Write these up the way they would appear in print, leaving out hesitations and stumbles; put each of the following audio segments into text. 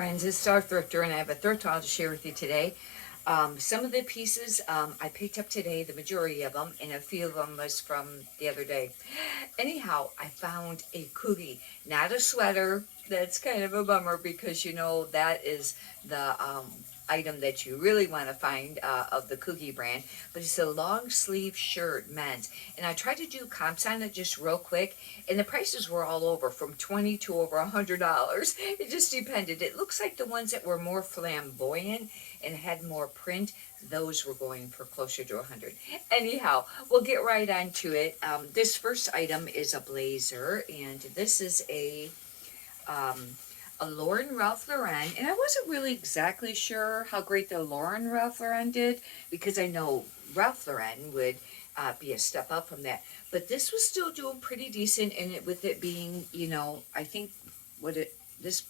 friends, it's Star Thrifter, and I have a thrift haul to share with you today. Some of the pieces I picked up today, the majority of them, and a few of them was from the other day. Anyhow, I found a COOGI, not a sweater. That's kind of a bummer because you know that is the item that you really want to find of the COOGI brand, but it's a long sleeve shirt, men's. And I tried to do comps on it just real quick, and the prices were all over from $20 to over $100. It just depended. It looks like the ones that were more flamboyant and had more print, those were going for closer to 100. Anyhow, we'll get right on to it. This first item is a blazer, and this is um, a Lauren Ralph Lauren, and I wasn't really exactly sure how great the Lauren Ralph Lauren did, because I know Ralph Lauren would be a step up from that, but this was still doing pretty decent, and with it being, you know, I think this,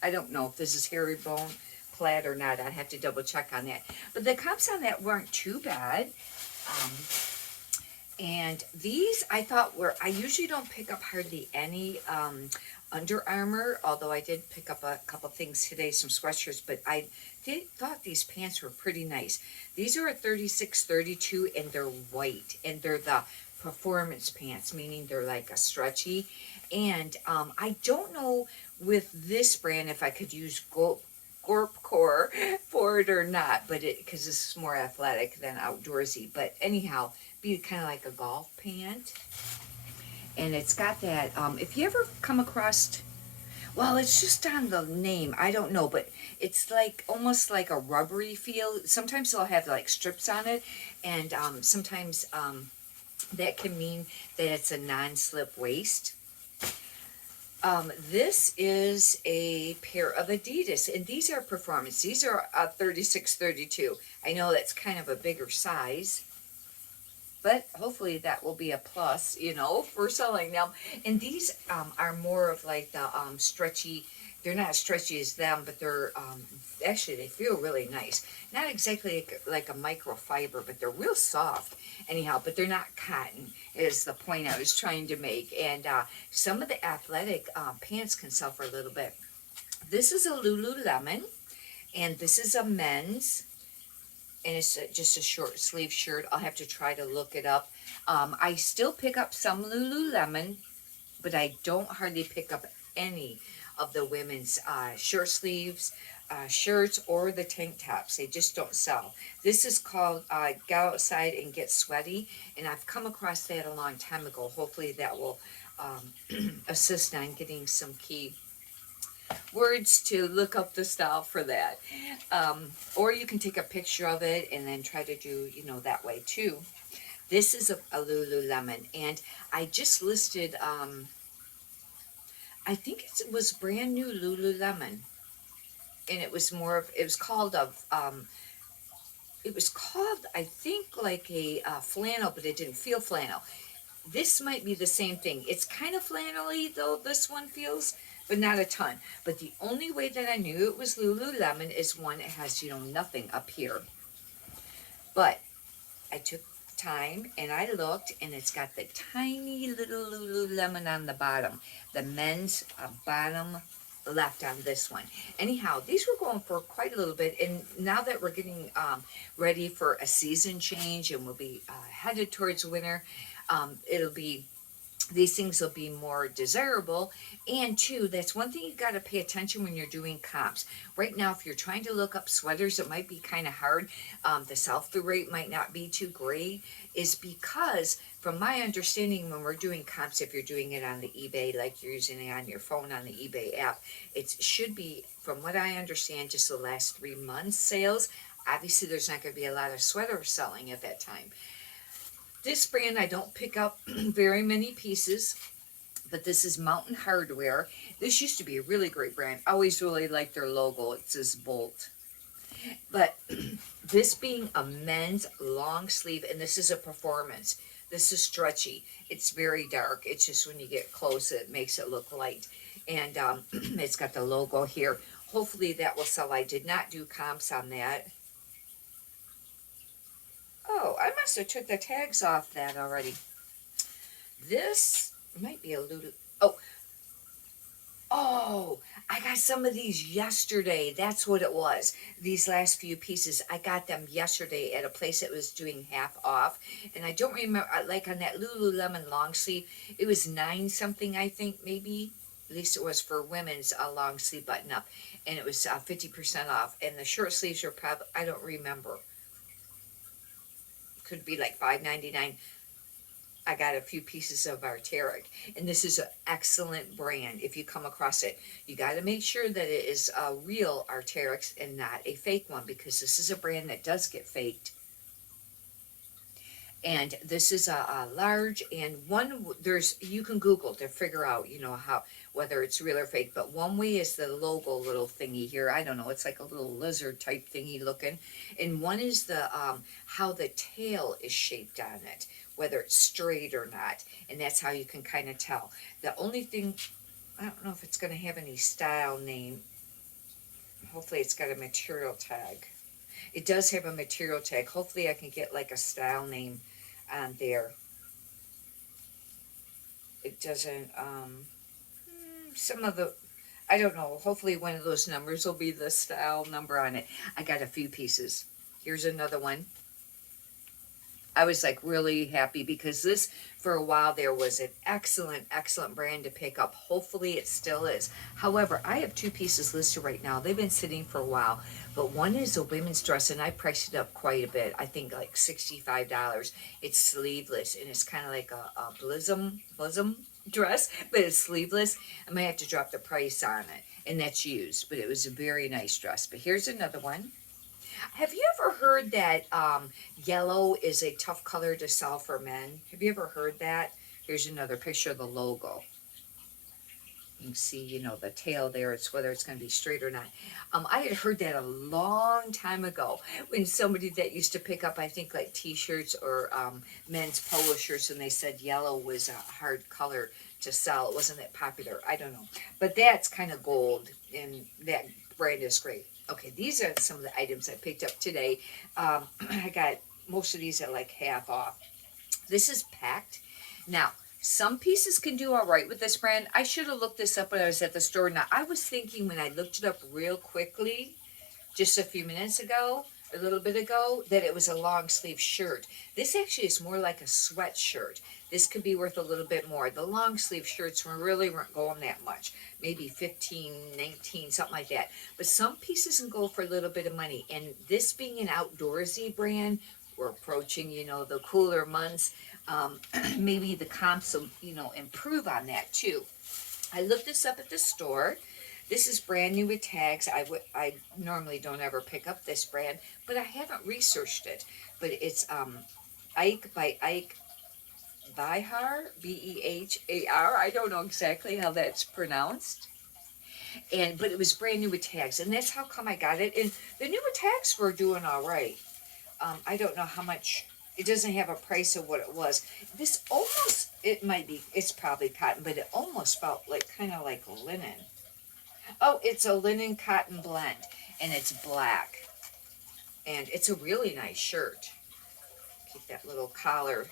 I don't know if this is herringbone plaid or not. I'd have to double check on that, but the comps on that weren't too bad. Um, and these I thought were, I usually don't pick up hardly any Under Armour, although I did pick up a couple things today, some sweatshirts, but I thought these pants were pretty nice. These are a 36, 32, and they're white, and they're the performance pants, meaning they're like a stretchy. And I don't know with this brand if I could use Gorp Core for it or not, but because this is more athletic than outdoorsy. But anyhow, be kind of like a golf pant, and it's got that. If you ever come across, well, it's just on the name. I don't know, but it's like almost like a rubbery feel. Sometimes they'll have like strips on it, and sometimes that can mean that it's a non-slip waist. This is a pair of Adidas, and these are performance. These are 36, 32. I know that's kind of a bigger size, but hopefully that will be a plus, you know, for selling them. And these are more of like the stretchy. They're not as stretchy as them, but they're actually, they feel really nice. Not exactly like a microfiber, but they're real soft. Anyhow, but they're not cotton, is the point I was trying to make. And some of the athletic pants can sell for a little bit. This is a Lululemon, and this is a men's, and it's just a short sleeve shirt. I'll have to try to look it up. I still pick up some Lululemon, but I don't hardly pick up any of the women's short sleeves shirts or the tank tops. They just don't sell. This is called Go Outside and Get Sweaty, and I've come across that a long time ago. Hopefully that will assist on getting some key words to look up the style for that. Or you can take a picture of it and then try to do, you know, that way too. This is a Lululemon, and I just listed, I think it was brand new Lululemon, and it was more of, it was called, I think, like a flannel, but it didn't feel flannel. This might be the same thing. It's kind of flannelly, though this one feels, but not a ton. But the only way that I knew it was Lululemon is one, it has, you know, nothing up here. But I took time and I looked, and it's got the tiny little Lululemon on the bottom. The men's bottom left on this one. Anyhow, these were going for quite a little bit, and now that we're getting ready for a season change and we'll be headed towards winter, it'll be, these things will be more desirable. And two, that's one thing you got to pay attention when you're doing comps. Right now, if you're trying to look up sweaters, it might be kind of hard. The sell-through rate might not be too great, is because from my understanding, when we're doing comps, if you're doing it on the eBay, like you're using it on your phone on the eBay app, it should be, from what I understand, just the last 3 months sales. Obviously, there's not going to be a lot of sweaters selling at that time. This brand, I don't pick up very many pieces, but this is Mountain Hardware. This used to be a really great brand. I always really liked their logo. It says Bolt. But this being a men's long sleeve, and this is a performance. This is stretchy. It's very dark. It's just when you get close, it makes it look light. And it's got the logo here. Hopefully that will sell. I did not do comps on that. Oh, I must have took the tags off that already. This might be a little, oh, I got some of these yesterday. That's what it was. These last few pieces, I got them yesterday at a place that was doing half off. And I don't remember, like on that Lululemon long sleeve, it was 9 something, I think, maybe. At least it was for women's long sleeve button up. And it was 50% off. And the short sleeves were probably, I don't remember. Could be like $5.99. I got a few pieces of Arc'teryx, and this is an excellent brand. If you come across it, you got to make sure that it is a real Arc'teryx and not a fake one, because this is a brand that does get faked. And this is a large, and one, there's, you can Google to figure out, you know, how, whether it's real or fake. But one way is the logo little thingy here. I don't know, it's like a little lizard type thingy looking. And one is the how the tail is shaped on it, whether it's straight or not. And that's how you can kind of tell. The only thing, I don't know if it's going to have any style name. Hopefully it's got a material tag. It does have a material tag. Hopefully I can get like a style name on there. It doesn't, some of the, I don't know, hopefully one of those numbers will be the style number on it. I got a few pieces. Here's another one. I was like really happy because this, for a while there, was an excellent, excellent brand to pick up. Hopefully it still is. However, I have 2 pieces listed right now. They've been sitting for a while, but one is a women's dress, and I priced it up quite a bit. I think like $65. It's sleeveless, and it's kind of like a bosom dress, but it's sleeveless. I might have to drop the price on it, and that's used, but it was a very nice dress. But here's another one. Have you ever heard that yellow is a tough color to sell for men? Have you ever heard that? Here's another picture of the logo. You can see, you know, the tail there. It's whether it's going to be straight or not. I had heard that a long time ago when somebody that used to pick up, I think, like T-shirts or men's polo shirts, and they said yellow was a hard color to sell. It wasn't that popular. I don't know. But that's kind of gold, and that brand is great. Okay, these are some of the items I picked up today. I got most of these at like half off. This is packed. Now, some pieces can do all right with this brand. I should have looked this up when I was at the store. Now, I was thinking when I looked it up real quickly, just a few minutes ago, a little bit ago, that it was a long sleeve shirt. This actually is more like a sweatshirt. This could be worth a little bit more. The long sleeve shirts weren't going that much. Maybe 15, 19, something like that. But some pieces can go for a little bit of money. And this being an outdoorsy brand, we're approaching, you know, the cooler months. Maybe the comps will, you know, improve on that too. I looked this up at the store. This is brand new with tags. I normally don't ever pick up this brand, but I haven't researched it. But it's Ike by Ike Behar, Behar. I don't know exactly how that's pronounced. But it was brand new with tags, and that's how come I got it. And the newer tags were doing all right. I don't know how much. It doesn't have a price of what it was. This almost, it might be, it's probably cotton, but it almost felt like kind of like linen. Oh, it's a linen cotton blend, and it's black. And it's a really nice shirt. Keep that little collar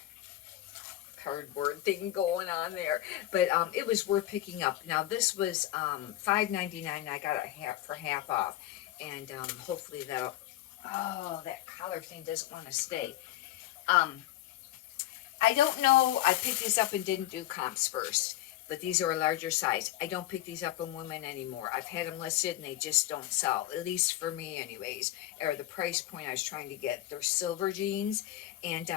cardboard thing going on there. But it was worth picking up. Now, this was $5.99. I got it for half off. And hopefully that'll, oh, that collar thing doesn't want to stay. I don't know. I picked these up and didn't do comps first. But these are a larger size. I don't pick these up in women anymore. I've had them listed and they just don't sell. At least for me anyways. Or the price point I was trying to get. They're silver jeans. And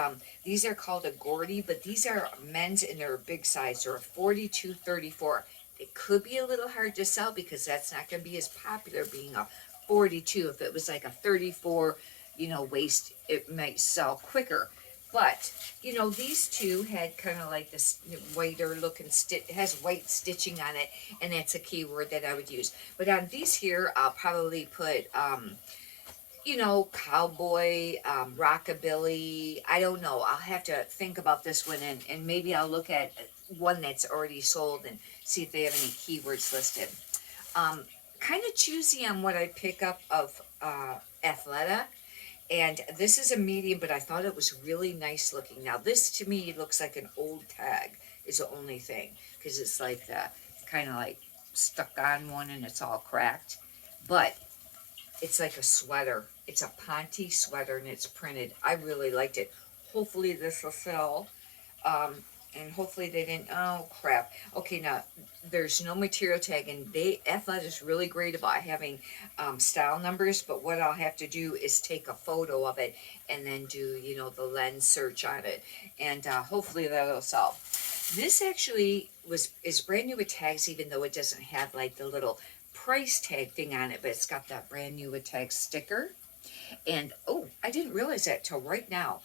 these are called a Gordy. But these are men's and they're a big size. They're a 42, 34. It could be a little hard to sell because that's not going to be as popular being a 42. If it was like a 34, you know, waist, it might sell quicker. But, you know, these two had kind of like this whiter looking stitch. It has white stitching on it, and that's a keyword that I would use. But on these here, I'll probably put, you know, cowboy, rockabilly. I don't know. I'll have to think about this one, and maybe I'll look at one that's already sold and see if they have any keywords listed. Kind of choosy on what I pick up of Athleta. And this is a medium, but I thought it was really nice looking. Now, this to me looks like an old tag is the only thing. Because it's like the, kind of like stuck on one and it's all cracked. But it's like a sweater. It's a Ponte sweater and it's printed. I really liked it. Hopefully this will sell. Um, and hopefully they didn't, oh crap. Okay, now there's no material tag, and Athleta is really great about having style numbers, but what I'll have to do is take a photo of it and then do, you know, the lens search on it. And hopefully that'll sell. This actually is brand new with tags, even though it doesn't have like the little price tag thing on it, but it's got that brand new with tag sticker. And oh, I didn't realize that till right now.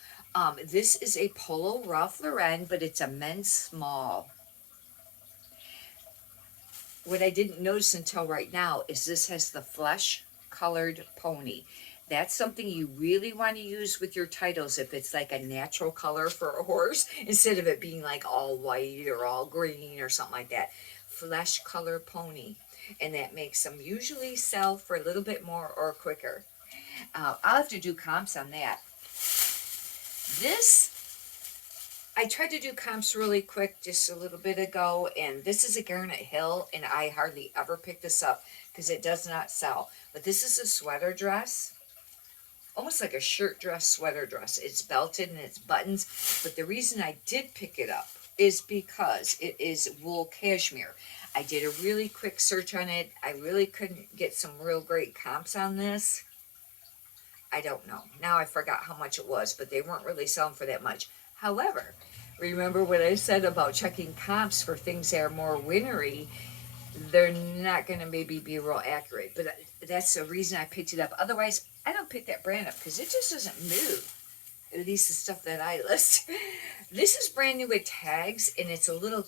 This is a Polo Ralph Lauren, but it's a men's small. What I didn't notice until right now is this has the flesh colored pony. That's something you really want to use with your titles if it's like a natural color for a horse, instead of it being like all white or all green or something like that. Flesh color pony. And that makes them usually sell for a little bit more or quicker. I'll have to do comps on that. This, I tried to do comps really quick just a little bit ago, and this is a Garnet Hill, and I hardly ever pick this up because it does not sell. But this is a sweater dress, almost like a shirt dress, sweater dress. It's belted and it's buttons, but the reason I did pick it up is because it is wool cashmere. I did a really quick search on it. I really couldn't get some real great comps on this. I don't know. Now I forgot how much it was, but they weren't really selling for that much. However, remember what I said about checking comps for things that are more wintery? They're not going to maybe be real accurate, but that's the reason I picked it up. Otherwise, I don't pick that brand up because it just doesn't move. At least the stuff that I list. This is brand new with tags, and it's a little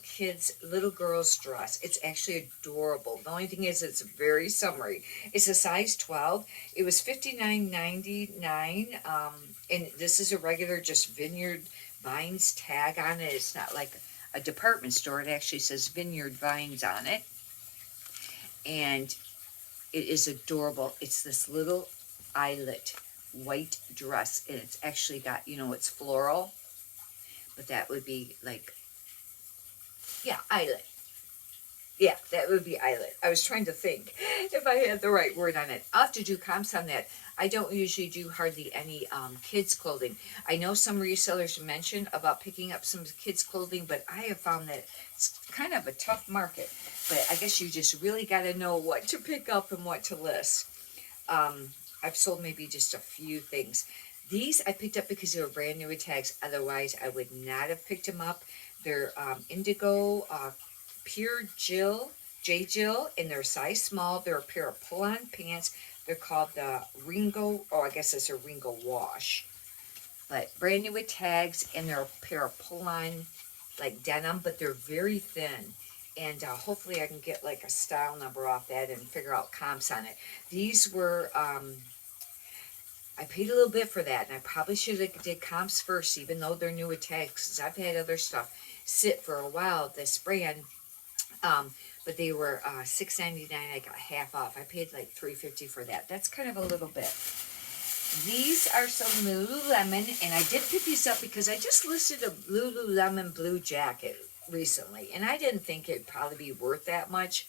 girl's dress. It's actually adorable. The only thing is it's very summery. It's a size 12. It was $59.99, and this is a regular just Vineyard Vines tag on it. It's not like a department store. It actually says Vineyard Vines on it, and it is adorable. It's this little eyelet white dress, and it's actually got, you know, it's floral, but that would be like, yeah, eyelet. Yeah, that would be eyelet. I was trying to think if I had the right word on it. I'll have to do comps on that. I don't usually do hardly any kids clothing. I know some resellers mention about picking up some kids clothing, but I have found that it's kind of a tough market. But I guess you just really got to know what to pick up and what to list. I've sold maybe just a few things. These I picked up because they were brand new with tags. Otherwise, I would not have picked them up. They're indigo, pure J Jill, and they're size small. They're a pair of pull-on pants. They're called the Ringo, oh, I guess it's a Ringo wash. But brand new with tags, and they're a pair of pull-on, like denim, but they're very thin. And hopefully I can get like a style number off that and figure out comps on it. These were, I paid a little bit for that, and I probably should have did comps first, even though they're new with tags, because I've had other stuff sit for a while, this brand, but they were $6.99. I got half off. I paid like $3.50 for that. That's kind of a little bit. These are some Lululemon, and I did pick these up because I just listed a Lululemon blue jacket recently, and I didn't think it'd probably be worth that much.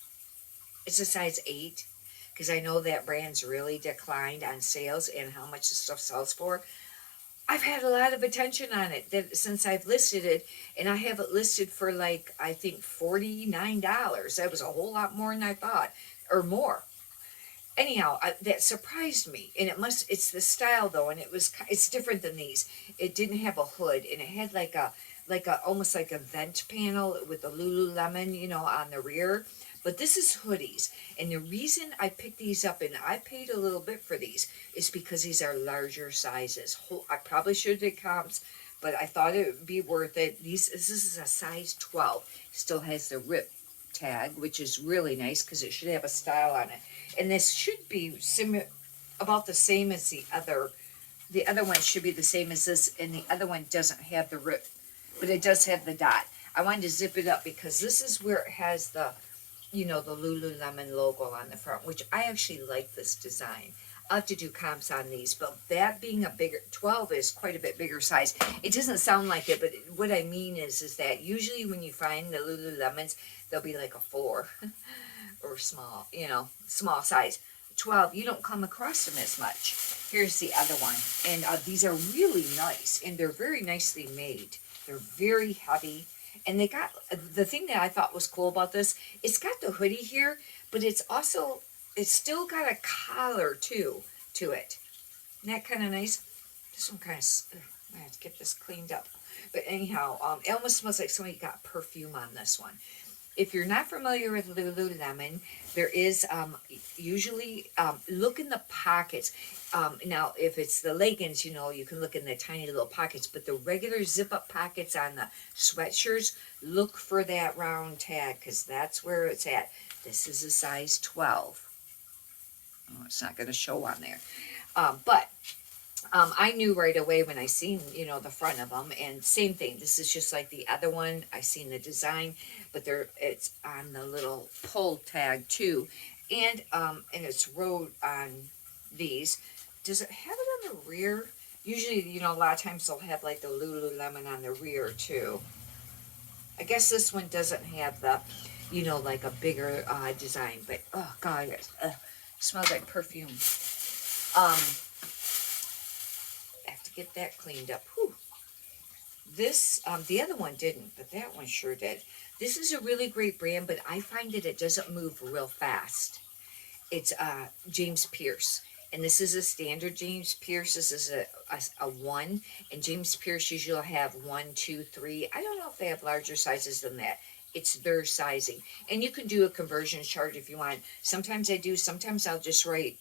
It's a size 8, because I know that brand's really declined on sales and how much the stuff sells for. I've had a lot of attention on it since I've listed it, and I have it listed for like, I think $49. That was a whole lot more than I thought, or more. Anyhow, that surprised me, and it's the style though, and it's different than these. It didn't have a hood, and it had like a almost like a vent panel with the Lululemon, you know, on the rear. But this is hoodies, and the reason I picked these up, and I paid a little bit for these, is because these are larger sizes. I probably should have did comps, but I thought it would be worth it. This is a size 12. Still has the rip tag, which is really nice because it should have a style on it. And this should be about the same as the other. The other one should be the same as this, and the other one doesn't have the rip, but it does have the dot. I wanted to zip it up because this is where it has the, you know, the Lululemon logo on the front, which I actually like this design. I'll have to do comps on these, but that being a bigger, 12 is quite a bit bigger size. It doesn't sound like it, but what I mean is that usually when you find the Lululemons, they'll be like a 4. or small, small size. 12, you don't come across them as much. Here's the other one. And these are really nice, and they're very nicely made. They're very heavy. And they got, the thing that I thought was cool about this, it's got the hoodie here, but it's still got a collar too, to it. Isn't that kind of nice? This one kind of, I have to get this cleaned up. But anyhow, it almost smells like somebody got perfume on this one. If you're not familiar with Lululemon, there is usually, look in the pockets. Now, if it's the leggings, you can look in the tiny little pockets, but the regular zip-up pockets on the sweatshirts, look for that round tag, because that's where it's at. This is a size 12. Oh, it's not going to show on there. But I knew right away when I seen, the front of them, and same thing. This is just like the other one. I seen the design, but it's on the little pull tag too, and it's wrote on these. Does it have it on the rear? Usually, a lot of times they'll have like the Lululemon on the rear too. I guess this one doesn't have the, like a bigger design, but oh god, it smells like perfume. Get that cleaned up. Whew. This, the other one didn't, but that one sure did. This is a really great brand, but I find that it doesn't move real fast. It's James Pierce, and this is a standard James Pierce. This is a 1, and James Pierce usually have 1, 2, 3. I don't know if they have larger sizes than that. It's their sizing, and you can do a conversion chart if you want. Sometimes I do. Sometimes I'll just write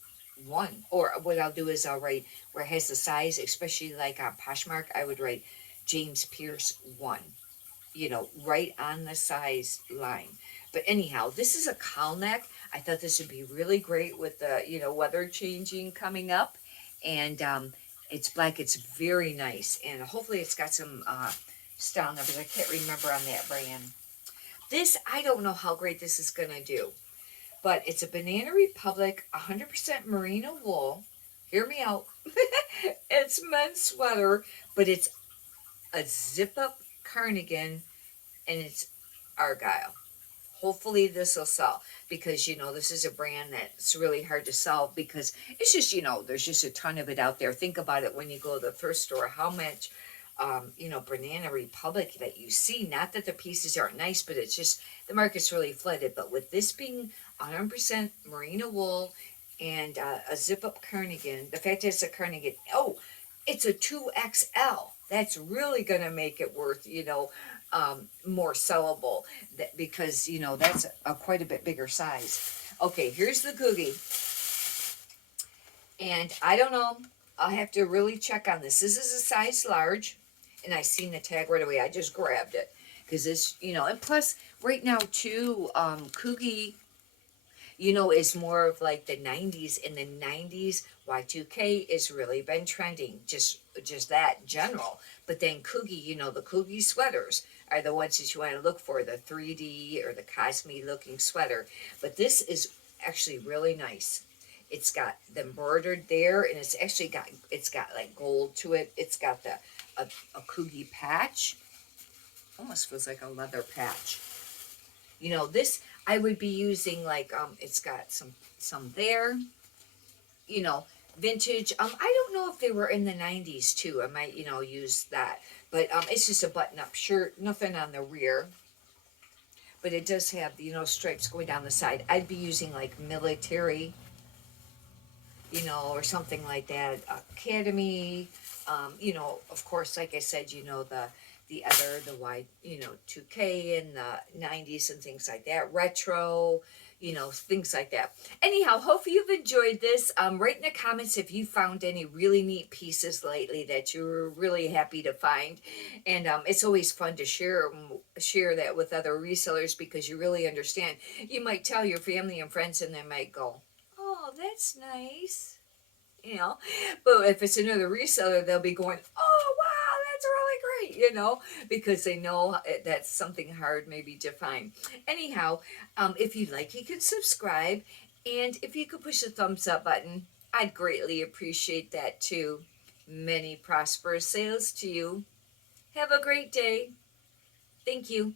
1, or what I'll do is I'll write where it has the size, especially like on Poshmark, I would write James Pierce 1, right on the size line. But anyhow, this is a cowl neck. I thought this would be really great with the, weather changing coming up. And it's black. It's very nice. And hopefully it's got some style numbers. I can't remember on that brand. This, I don't know how great this is going to do. But it's a Banana Republic 100% merino wool. Hear me out. It's men's sweater, but it's a zip-up cardigan, and it's Argyle. Hopefully this will sell, because, this is a brand that's really hard to sell, because it's just, there's just a ton of it out there. Think about it when you go to the thrift store, how much, Banana Republic that you see. Not that the pieces aren't nice, but it's just, the market's really flooded. But with this being 100% merino wool and a zip-up cardigan, the fact that it's a cardigan, it's a 2XL. That's really going to make it worth, more sellable, because, that's quite a bit bigger size. Okay, here's the COOGI. And I don't know, I'll have to really check on this. This is a size large, and I seen the tag right away. I just grabbed it, because it's, and plus, right now, too, COOGI, is more of like the 90s. In the 90s, Y2K has really been trending, just that general. But then COOGI, the COOGI sweaters are the ones that you want to look for, the 3D or the Cosme looking sweater. But this is actually really nice. It's got the embroidered there, and it's got like gold to it. It's got a COOGI patch. Almost feels like a leather patch. This I would be using like, it's got some there, vintage. I don't know if they were in the 90s too. I might, use that. But it's just a button-up shirt, nothing on the rear. But it does have, stripes going down the side. I'd be using like military, or something like that. Academy, of course, like I said, the Y, 2K and the 90s and things like that, retro, things like that. Anyhow, hopefully you've enjoyed this. Write in the comments if you found any really neat pieces lately that you were really happy to find. And it's always fun to share that with other resellers, because you really understand. You might tell your family and friends, and they might go, oh, that's nice. But if it's another reseller, they'll be going, oh, wow, that's really great, because they know that's something hard maybe to find. Anyhow, if you like, you can subscribe, and if you could push the thumbs up button, I'd greatly appreciate that too. Many prosperous sales to you. Have a great day. Thank you.